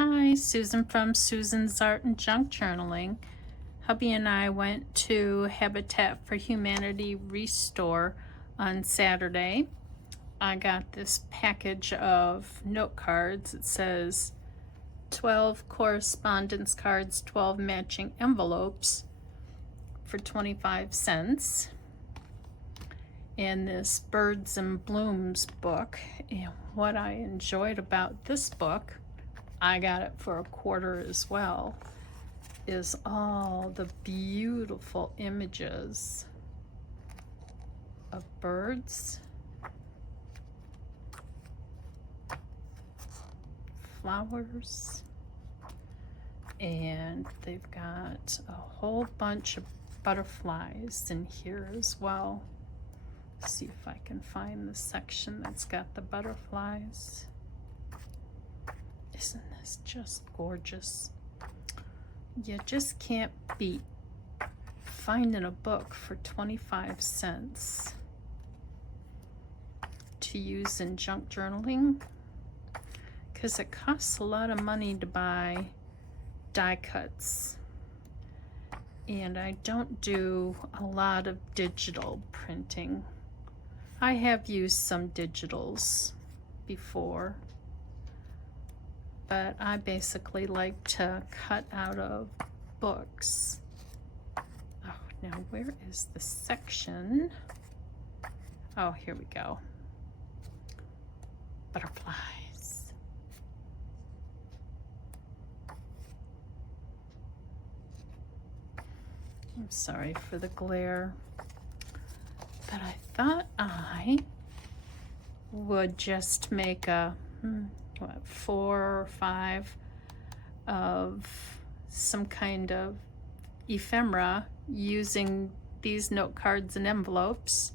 Hi, Susan from Susan's Art and Junk Journaling. Hubby and I went to Habitat for Humanity Restore on Saturday. I got this package of note cards. It says 12 correspondence cards, 12 matching envelopes for 25 cents. In this Birds and Blooms book. And what I enjoyed about this book, I got it for $1 as well, is all the beautiful images of birds, flowers, and they've got a whole bunch of butterflies in here as well. See if I can find the section that's got the butterflies. Isn't this just gorgeous? You just can't beat finding a book for 25 cents to use in junk journaling, because it costs a lot of money to buy die cuts, and I don't do a lot of digital printing. I have used some digitals before, but I basically like to cut out of books. Oh, now where is the section? Oh, here we go. Butterflies. I'm sorry for the glare, but I thought I would just make a 4 or 5 of some kind of ephemera using these note cards and envelopes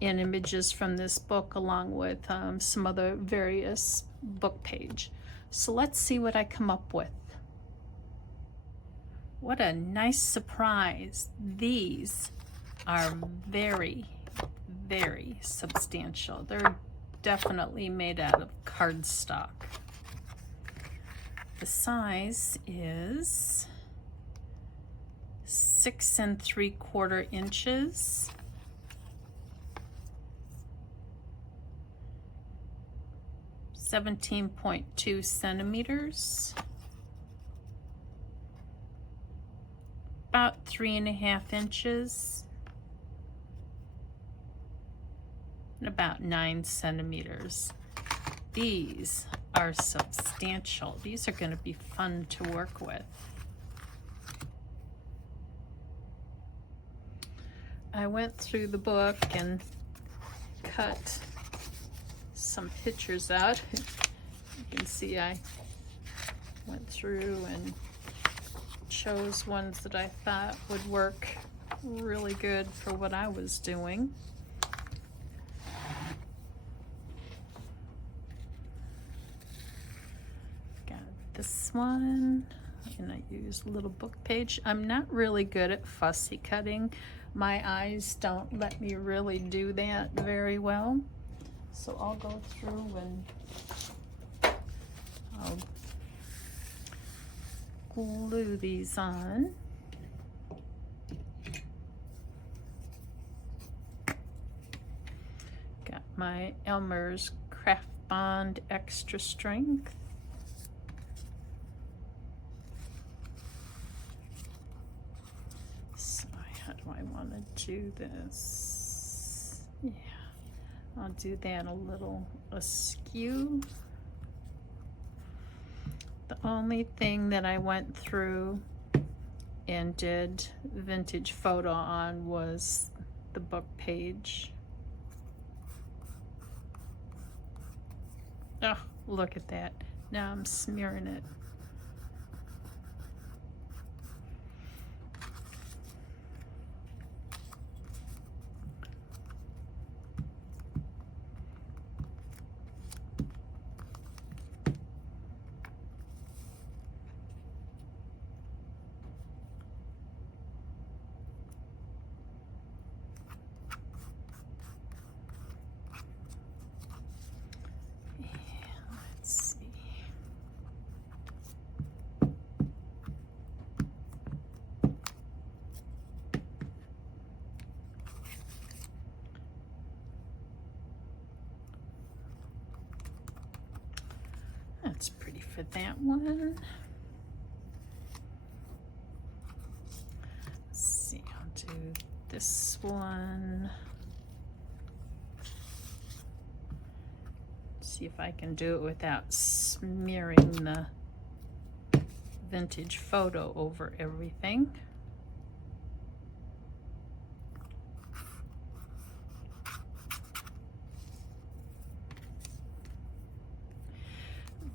and images from this book, along with some other various book page. So let's see what I come up with. What a nice surprise. These are very, very substantial. They're definitely made out of cardstock. The size is 6 3/4 inches. (17.2 centimeters). About 3.5 inches. And about 9 centimeters. These are substantial. These are going to be fun to work with. I went through the book and cut some pictures out. You can see I went through and chose ones that I thought would work really good for what I was doing. This one, and I use a little book page. I'm not really good at fussy cutting. My eyes don't let me really do that very well. So I'll go through and I'll glue these on. Got my Elmer's Craft Bond Extra Strength. I want to do this. Yeah, I'll do that a little askew. The only thing that I went through and did vintage photo on was the book page. Oh, look at that. Now I'm smearing it. for that one. Let's see, I'll do this one. See if I can do it without smearing the vintage photo over everything.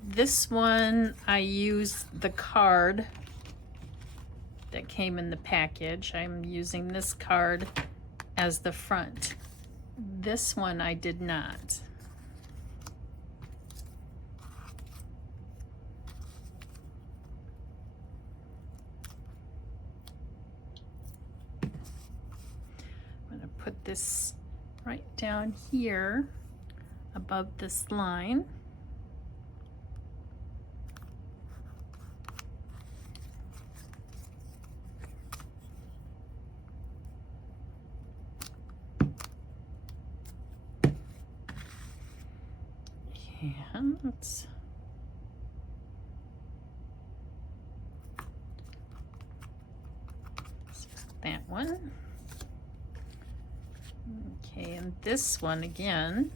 This one, I used the card that came in the package. I'm using this card as the front. This one I did not. I'm going to put this right down here above this line. And let's that one. Okay, and this one again,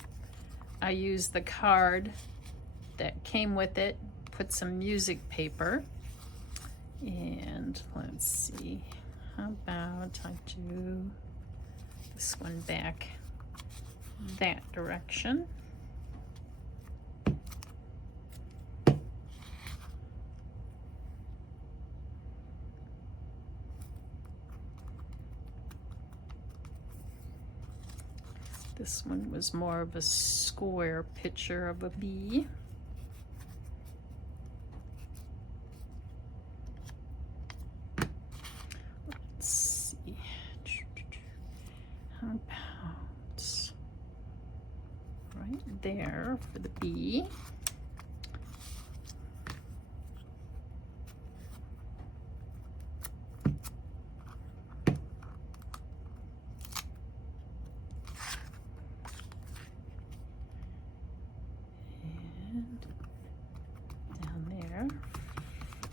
I used the card that came with it, put some music paper, and let's see, how about I do this one back that direction. This one was more of a square picture of a bee. Let's see. How about right there for the bee?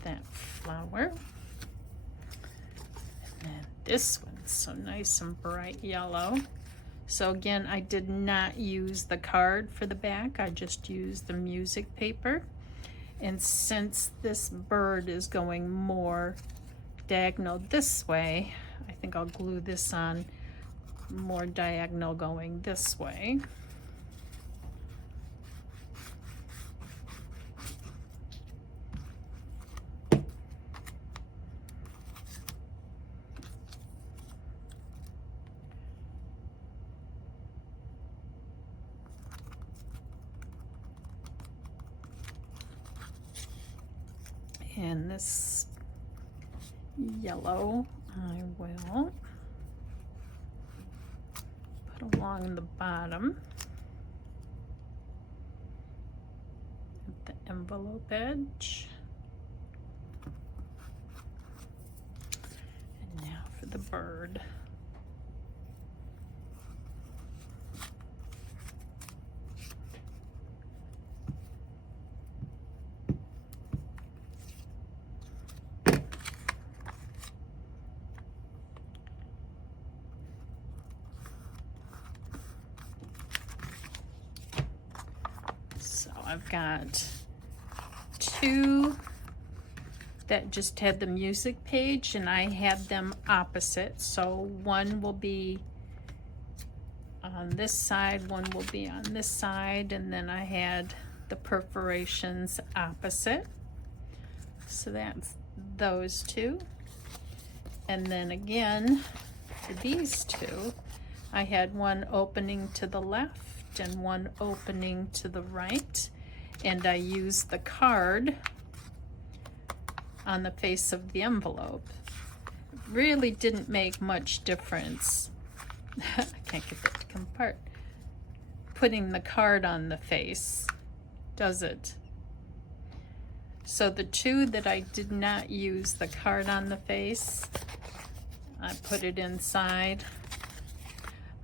That flower. And then this one's so nice and bright yellow. So again, I did not use the card for the back. I just used the music paper. And since this bird is going more diagonal this way, I think I'll glue this on more diagonal going this way. And this yellow I will put along the bottom at the envelope edge. And now for the bird. I've got two that just had the music page, and I had them opposite. So one will be on this side, one will be on this side, and then I had the perforations opposite. So that's those two. And then again, for these two, I had one opening to the left and one opening to the right. And I used the card on the face of the envelope. Really didn't make much difference. I can't get that to come apart. Putting the card on the face, does it? So the two that I did not use the card on the face, I put it inside.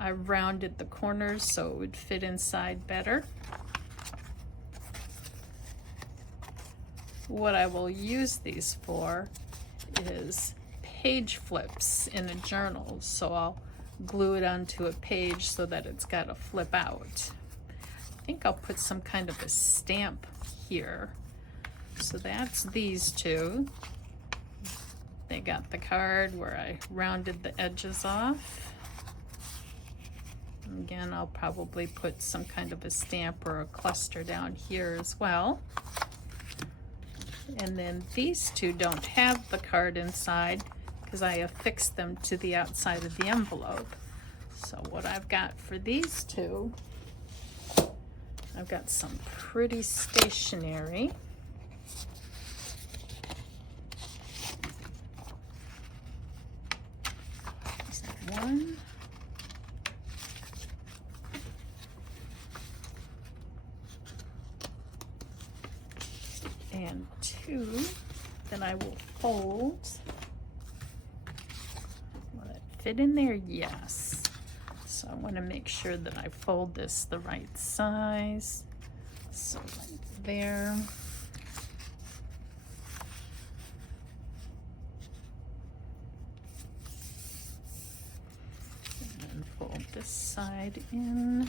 I rounded the corners so it would fit inside better. what I will use these for is page flips in a journal. So I'll glue it onto a page so that it's got to flip out. I think I'll put some kind of a stamp here. So that's these two. They got the card where I rounded the edges off. Again, I'll probably put some kind of a stamp or a cluster down here as well. And then these two don't have the card inside because I affixed them to the outside of the envelope. So what I've got for these two, I've got some pretty stationery. One. And two that I will fold. Will it fit in there? Yes. So I want to make sure that I fold this the right size. So right there. And fold this side in.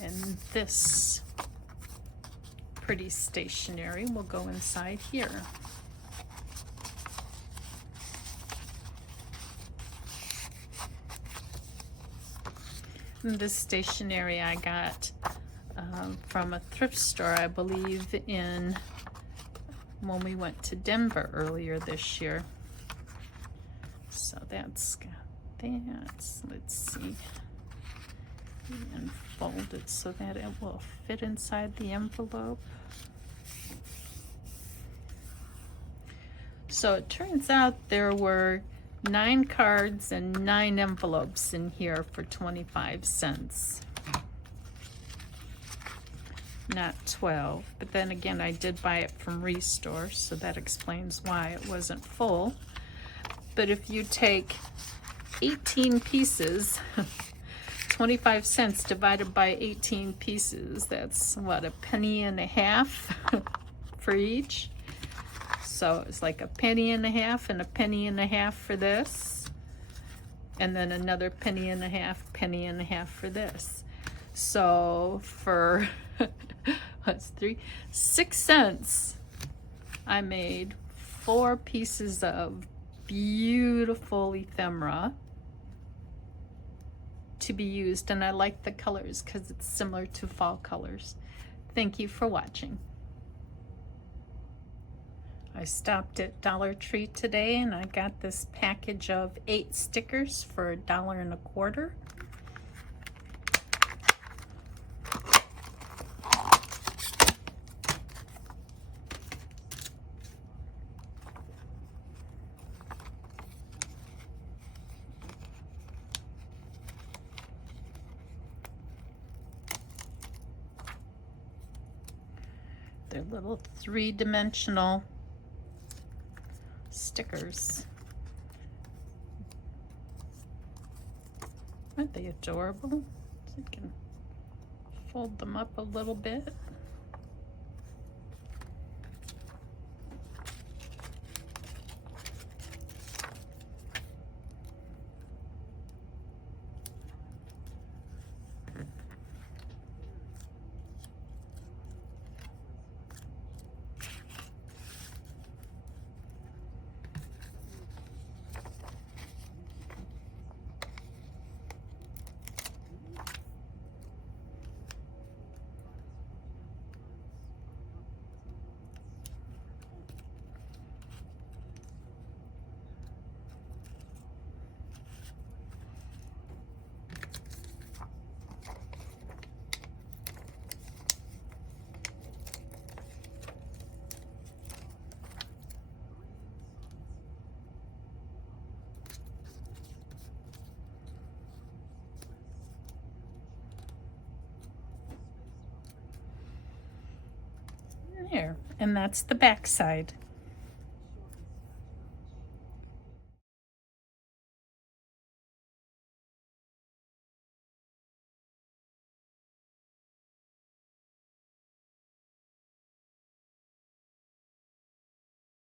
And this pretty stationery will go inside here. And this stationery I got from a thrift store, I believe, when we went to Denver earlier this year. So that's got that. Let's see. And fold it so that it will fit inside the envelope. So it turns out there were 9 cards and 9 envelopes in here for 25 cents. Not 12, but then again I did buy it from Restore, so that explains why it wasn't full. But if you take 18 pieces, 25 cents divided by 18 pieces, that's what, a penny and a half for each. So it's like a penny and a half and a penny and a half for this, and then another penny and a half for this. So for what's 6 cents, I made 4 pieces of beautiful ephemera to be used, and I like the colors because it's similar to fall colors. Thank you for watching. I stopped at Dollar Tree today and I got this package of 8 stickers for $1.25. They're little 3-dimensional stickers. Aren't they adorable? So you can fold them up a little bit. There, and that's the back side.